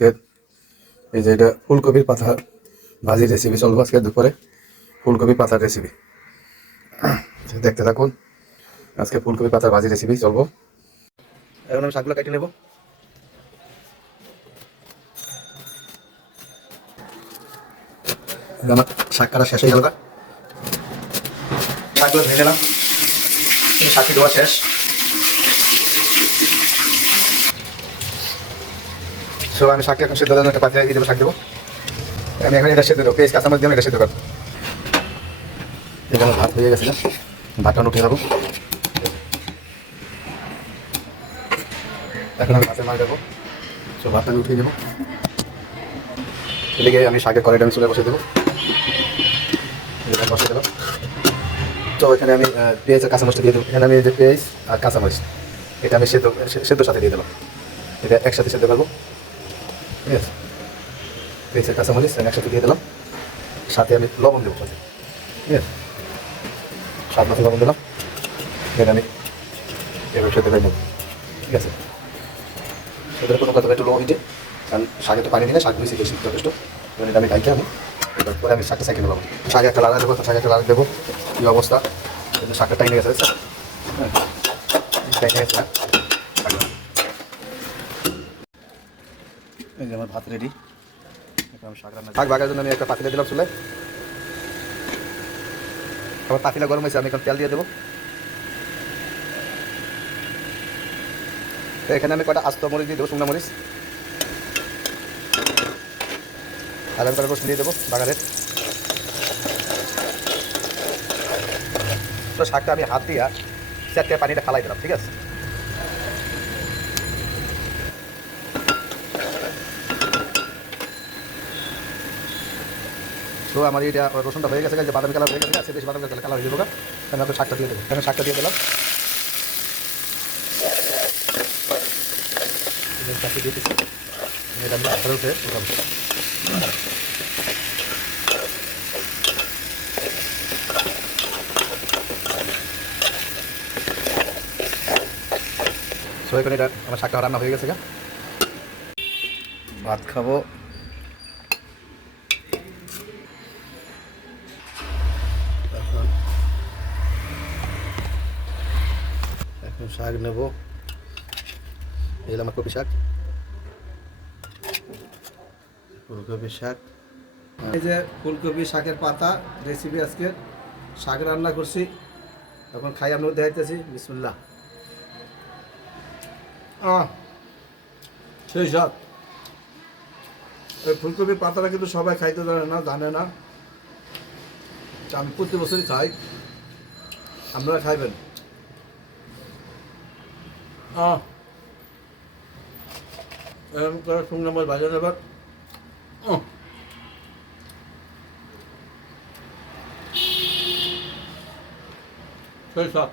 এই যে এটা ফুলকপির পাতা ভাজির রেসিপি চলবো আজকে দুপুরে। ফুলকপি পাতার রেসিপি দেখতে থাকুন। আজকে ফুলকপি পাতার ভাজি রেসিপি চলবো। এখন আমি শাকগুলো কেটে নেব। আমার শাক কাটা শেষ হয়ে গেল। শাকগুলো ধুয়ে নিলাম, শাকটি ধোয়া শেষ। সো আমি শাককে এখন সেদ্ধ দেওয়ার একটা পাত্রে দিয়ে দেবো, শাক দেবো। আমি এখন এটা সেদ্ধ দেবো, পেঁয়াজ কাঁচামরিচ দিয়ে এটা সেদ্ধ করবো। এটা আমার ভাত হয়ে গেছে, ভাতটা উঠে যাবো। এখন আমি ভাতের মাছ দেবো। সো ভাতটা আমি উঠিয়ে দেবো। এদিকে আমি শাকের কড়াইটা আমি চুলে বসে দেবো, বসে দেবো। তো এখানে আমি পেঁয়াজ আর কাঁচামরিচটা দিয়ে দেবো। এখানে আমি যে পেঁয়াজ আর কাঁচামরিচ এটা আমি সেদ্ধর সাথে দিয়ে দেবো। এটা একসাথে সেদ্ধ করবো, ঠিক আছে। পেঁয়াজ আর কাঁচামরিচ আমি একসাথে দিয়ে দিলাম, সাথে আমি লবণ দেবো, ঠিক আছে। স্বাদ মতো লবণ দিলাম। এটা আমি এভাবে সেদ্ধ করে নেব, ঠিক আছে। সেদ্ধের কোনো কথা একটু লো হিটে, কারণ শাকে তো পানি দিলে শাক বেশি বেশি যথেষ্ট। এটা আমি খাইতে আমি এবার পরে আমি শাকটা সাইকেল নেবো। শাকে একটা লাগা দেবো, শাকে একটা লাগা দেবো। কী অবস্থা, শাকটা টাইনে গেছে, হ্যাঁ টাইনে গেছে। এই যে আমার ভাত রেডি। শাক ভাগার জন্য আমি একটা পাতিলা দিলাম চুলে। আবার পাতিলা গরম হয়েছে, আমি এখন তেল দিয়ে দেবো। এখানে আমি কটা আস্ত মরিচ দিয়ে দেবো, শুকনো মরিচ। আর আমি কটা রসুন দিয়ে দেবো বাগারের। তো শাকটা আমি হাত দিয়া চারটে পানিটা ফালাই দিলাম, ঠিক আছে। তো আমার এটা রসুনটা হয়ে গেছে, যে বাদামি কালার হয়ে গেছে, বেশি বাদামি কালার হয়ে যাবো। আমি আপনার শাকটা দিয়ে দেবো। আমি শাকটা দিয়ে দিলাম, শাকটা দিয়ে দিচ্ছি। এটা আমি আস্তে উঠে উঠাবো। সো এখানে এটা আমার শাকটা রান্না হয়ে গেছে। ভাত খাবো। এখন শাক নেব। এই আমার কপি শাক, ফুলকপি শাক। এই যে ফুলকপি শাকের পাতা রেসিপি আজকে শাক রান্না করছি, এখন খাই আপনাকে দেখাইতেছি। বিসমিল্লাহ। সেই শাক, এই ফুলকপির পাতাটা কিন্তু সবাই খাইতে জানে না। আমি প্রতি বছরই খাই, আপনারা খাইবেন। এরকম করে শুকনো মাছ ভাজা নেবার। সেই শাক।